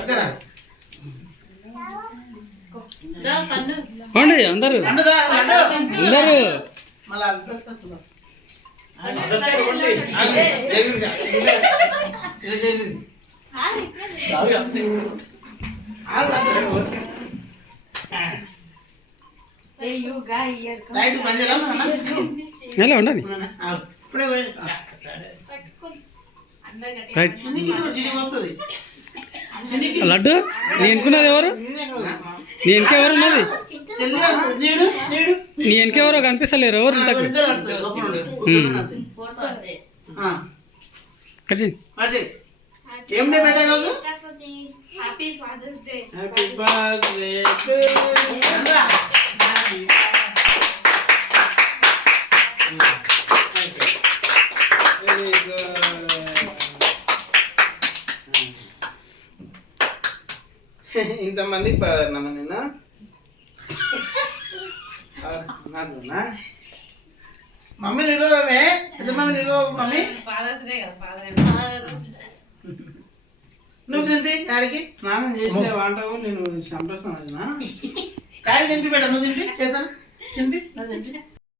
ఇద్దరా. పోండి అందరూ. అందరూ? ఎలా ఆగు. ఇప్పుడే. రైట్. లడ్డు? నీ ఎనుకున్నది ఎవరు? నీ వెనకెవరు ఉన్నది. నీ వెనకెవరో కనిపిస్తలేరు ఎవరు. మరి ఏం డే ఈరోజు? Happy father's day happy birthday to ఇంతమంది పదన్నమ్మ నిన్న నాకున్నా మమ్మీ నిలవమే ఎంత మమ్మీ నిలవ మమ్మీ? నువ్వు తింపి డాడీకి స్నానం చేసి వాంటావు నేను చంపేస్తాను డాడీ తింపి పెట్ట నువ్వు తింపి చేస్తాను. తింపి నువ్వు తింపి